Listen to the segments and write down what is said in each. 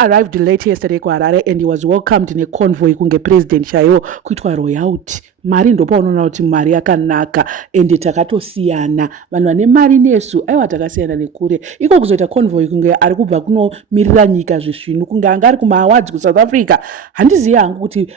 arrived late yesterday kuHarare and he was welcomed in a convoy kunge president chaiwo kuitwa royalty. Mari ndo paunoona kuti mari yakanaka ende takatosiyana. Vanhu vane mari nesu aiwa takasiyana nekure. Iko kuzoita convoy kunge ari kubva kunomirira nyika zvisvinu kunge anga ari kumaawards kuSouth Africa. Handizivi hangu kuti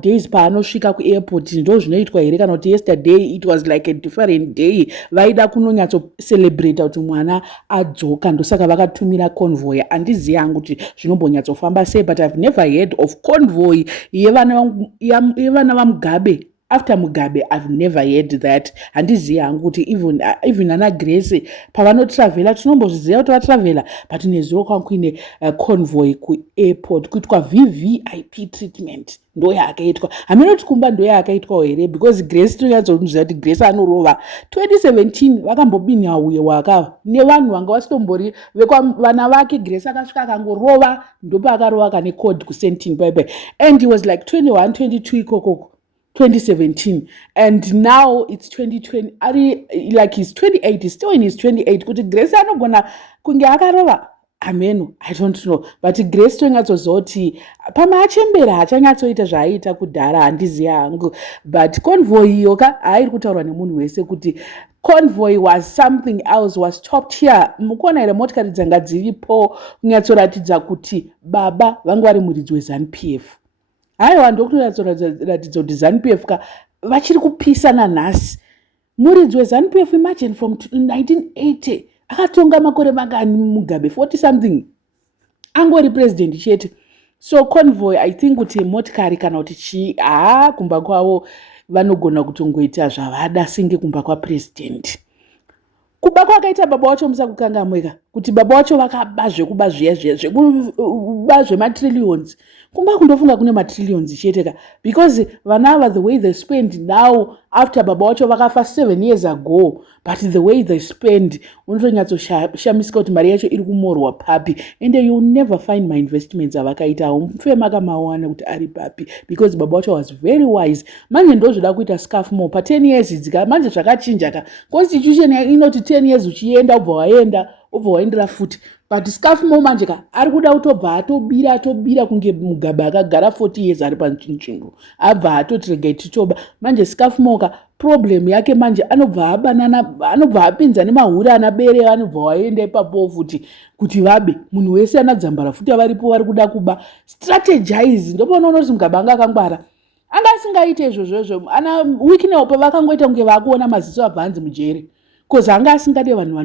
days paanosvika kuairport ndo zvinoitwa here kana kuti yesterday it was like a different day. Vaida kunonyatso celebrate kuti mwana adzoka ndosaka vakatumira convoy. Handizivi hangu kuti zvinombonyatsofamba sei, but I've never heard of convoy yevana vaMugabe. After Mugabe, I've never heard that. Handizivi hangu kuti even ana Grace pavanotravela tinombozviziva kuti vatravela, but nezuro kwangu kuine convoy kuairport kuitwa VVIP treatment ndo yakaitwa. Hamena tikumba ndo yakaitwa here because Grace tonyatsoziva kuti Grace anorova. 2017 vakambobinha uye waka nevanhu vanga vasitombori vana vake. Grace akasvika akangorova ndopa akarova kane code kusentini bye. And he was like 21 22 ikoko 2017 and now it's 2020. Like he's 28, he's still in his 28. Kuti Grace anogona kunge akarova. Amen, I don't know, but Grace tonyatsozoti pamaachembera hachanyatsoita zvaaita kudhara. Handizivi hangu, but convoy yoka hairi kutaurwa nemunhu wese kuti convoy was something else, was top tier. Mukuona here motikari dzanga dziripo kunyatsoratidza kuti baba vangu vari muridzi weZANU-PF. Haiwa ndokutoratidza kuti ZANU-PF vachiri kupisana nhasi. Muridzi weZANU-PF, imagine from 1980 akatonga makore mangani Mugabe, 40 something, angori president chete. So convoy I think kuti motikari kana kuti kumba kwavo vanogona kutongoita zvavada senge kumba kwapresident. Kuba kwakaita baba wacho musakukangamweka kuti baba wacho vakaba zvekuba zvekuba zvematrillions. Kumba kundofunga kune matrillions cheteka because vanava the way they spend now after baba wacho vakafa 7 years ago, but the way they spend unotonyatsoshamisika kuti mari yacho iri kumorwa papi, and you never find my investments avakaita mufema kamawana kuti ari papi because baba wacho was very wise. Manje ndo zvoda kuita scarf more pa 10 years idzika manje zvakachinja ka constitution inoti 10 years uchienda ubva waendera futi, but scarf more manje ka ari kuda kutobva atobira kunge Mugabe akagara 40 years ari panchinchungu abva atotirega tichoba. Manje scarf more ka problem yake manje anobva apinza nemahuri anabere anobva waenda ipapo futi kuti vabe munhu wese anadzambara futi varipo vari kuda kuba strategize. Ndopanoona kuti Mugabe anga akangwara anga asingaite izvozvo ana wiki nawo pavakangoita kunge vakuona maziso abvanzi mujere because anga asingade vanhu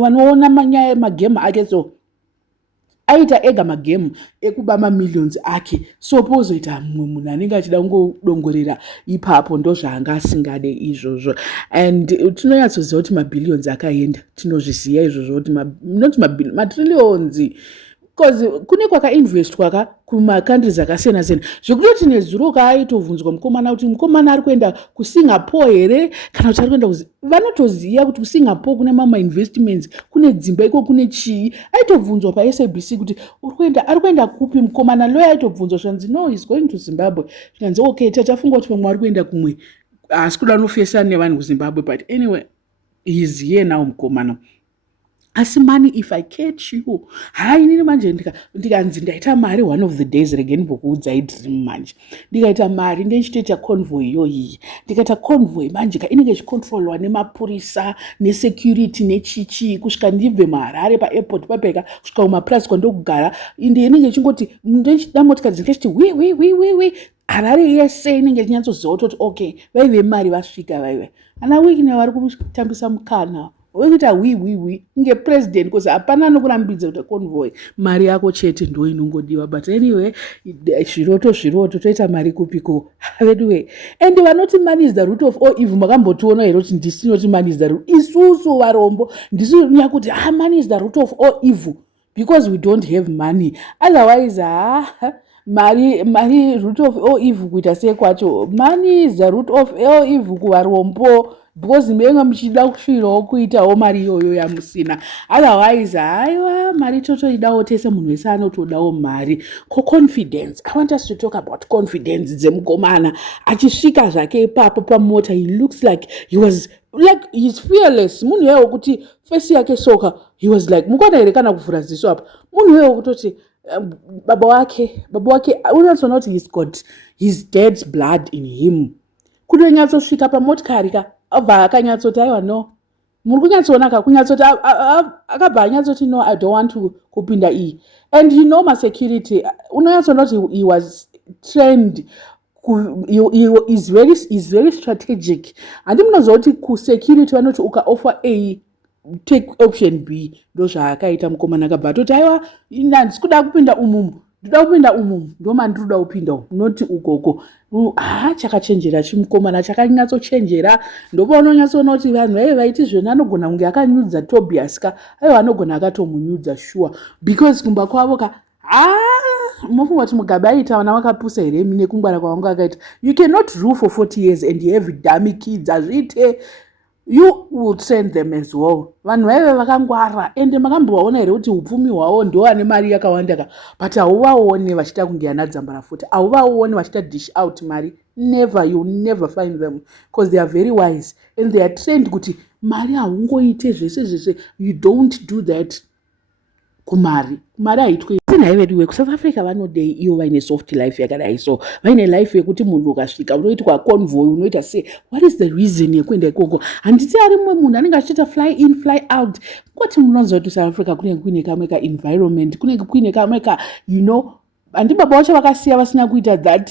vanoona manyaya magemu ake. So aita ega magemu ekuba millions ake, so pozoita mumwe munhu anenge achida kungodongorera ipapo ndo zvaanga asingade izvozvo. And tinonyatsoziva kuti mabillions akaenda, tinozviziva izvozvo kuti matrillions because kune kwakainvestwa kumakountries akasiyana siyana zvekutoti nezuro kaaitobvunzwa mukomana kuti mukomana ari kuenda kuSingapore here kana kuti ari kuenda vanotoziva kuti kuSingapore kune investments, kune dzimba iko kune chii. Aitobvunzwa paSABC kuti ari kuenda kupi mukomana loyo. Aitobvunzwa zvanzi no, he's going to Zimbabwe. Zvanzi okay, tachafunga kuti pamwe ari kuenda kumwe asi kuda nofesana nevanhu kuZimbabwe, but anyway he's here now mukomana. Asi mani, if I catch you, inini manje ndikanzi ndaita mari one of the days regeni bokuudzai dream manje ndikaita mari ndenchitoita convoy iyoyi. Ndikaita convoy manje inenge ichicontrolwa nemapurisa nesecurity nechichi kusvika ndibve muHarare paairport papeka kusvika kumaprice kwandokugara inde inenge ichingoti ndechida motikari dzinenge wi Harare yese inenge ichinyatsoziva kuti okay vaive mari vasvika vaive ana wiki navari kutambisa mukana wekuita wi inge president because hapana nokurambidza kuti convoy mari yako chete ndo inongodiwa. But anyway zviroto toita mari kupiko anyway. And vanoti money is the root of all evil, makambotiona here kuti ndisinoti money is the root. Isusu varombo ndisinonya kuti money is the root of all evil because we don't have money. Otherwise mari root of all evil kuita sei kwacho. Money is the root of all evil kuvarombo because menga muchida kusvirawo kuitawo mari iyoyo yamusina. Otherwise aiwa mari totoidawo tese munhu wese anotodawo mari. Confidence, I want us to talk about confidence dzemukomana. Achisvika zvake ipapo pamota, he looks like he was like he's fearless. Munhu wewo kuti face yake soka, he was like mukona here kana kuvhura ziso apa. Munhu wewo kutoti baba wake unotsona kuti he's got his dad's blood in him. Kutonyatsotsvika pamotikari ka abva akanyatsoti aiwa no muri kunyatsoona ka kunyatsoti akabva anyatsoti no I don't want to kupinda iyi. And you know masecurity unonyatsona kuti he was trained he is very strategic. Handi munoziva kuti kusecurity vanoti ukaoffer A take option B ndo zvaakaita mukomana akabva atoti aiwa handisi kuda kupinda umumu ndoda kupinda umumu ndomandiri kuda kupinda umu noti ukoko chakachenjera chimukomana chakanyatsochenjera ndopa unonyatsoona kuti vanhu vaive vaiti zvona anogona kunge akanyudza Tobias ka aiwa anogona akatomunyudza sure because kumba kwavo ka mofunga kuti Mugabe aita vana vakapusa here nekungwara kwavanga akaita. You cannot rule for 40 years and you have dummy kids azviite. You will train them as well. Vanhu vaive vakangwara ende makambovaona here kuti upfumi hwavo ndo ane mari yakawanda ka but hauvaoni vachida kunge ana dzambara futi hauvaoni vachida dish out mari. Never, you never find them because they are very wise and they are trained kuti mari haungoite zvese you don't do that kumari haitwi naiveriwe kuSouth Africa vanodei ivo vaine soft life yakadai so vaine life yekuti munhu ukasvika unoitwa convoy unoita sei what is the reason yekuenda ikoko handiti ari mumwe munhu anenge achiita fly in fly out ngoti munoziva kuti South Africa kunenge kuine kamwe ka environment kunenge kuine kamwe ka you know handi baba vacho vakasiya vasina kuita that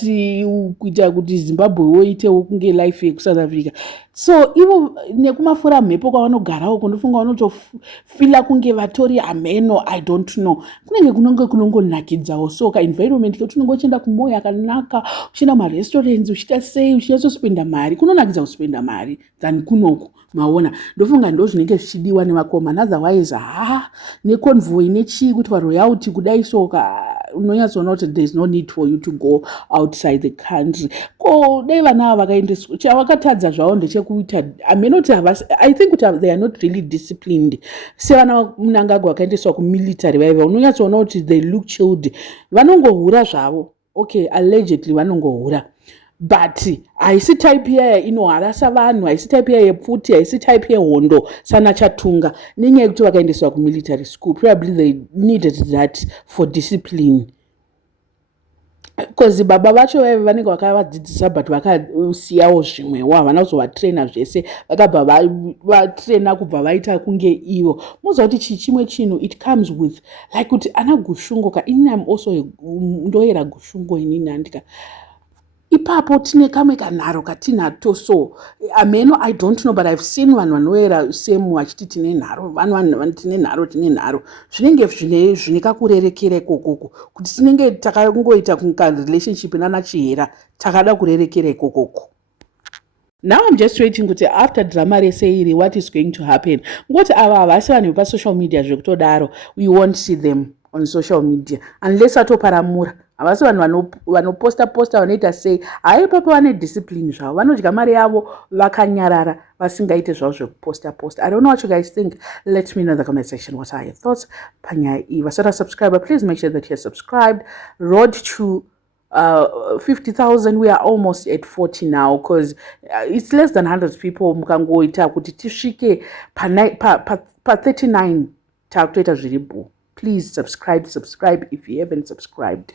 kuita kuti Zimbabwe woitewo kunge life yekuSouth Africa so ivo nekumafura mhepo kwavanogarawo kundofunga vanotofila kunge vatori hameno I don't know kunenge kunongonakidzawo so ka environment kuti unenge uchienda kumoyo yakanaka uchienda kumarestaurants uchiita sei uchinyatsospenda mari kunonakidza kuspenda mari than kunoku maona ndofunga ndo zvinenge zvichidiwa nevakomana otherwise neconvoy nechii kuti varoyalty kudai soka unonyatsoona kuti there is no need for you to go outside the country ko dai vana ava vakaendeswa chavakatadza zvavo ndechekuita amenoti I think kuti they are not really disciplined sevana munangagwa vakaendeswa kumilitary vaiva unonyatsoona kuti they look chilled vanongohura zvavo okay allegedly vanongohura but haisi type yaya inoharasa vanhu haisi type yaya yepfuti haisi type yehondo sana chatunga nenyaya yekuti vakaendeswa kumilitary school probably they needed that for discipline because baba vacho vaive vanenge vakavadzidzisa but vakasiyawo zvimwewo havana kuzovatraina zvese vakabva vatraina kubva vaita kunge ivo muziva kuti chimwe chinhu it comes with like kuti ana gushungo ka ini am also ndoyera gushungo inini handika ipapo tine kamwe kanharo katinato so ameno I don't know but I've seen vanhu vanoera semu vachiti tine nharo zvinenge zvine kakurerekera ikokoko kuti tinenge takangoita kunga relationship nana Chihera takada kurerekera ikokoko. Now I'm just waiting kuti after drama reseiri what is going to happen ngoti ava havasi vanhu vepasocial media zvekutodaro we won't see them on social media unless atoparamura havasi vanhu vanoposta vanoita sei haipapo vane discipline zvavo vanodya mari yavo vakanyarara vasingaite zvavo zvekuposta. I don't know what you guys think. Let me know in the comment section what are your thoughts panyaya iyi. Vasati subscriber, please make sure that you're subscribed. Road to 50,000 we are almost at 40 now because it's less than 100 people mukangoita kuti tisvike pa 39 takutoita zviripo. Please subscribe if you haven't subscribed.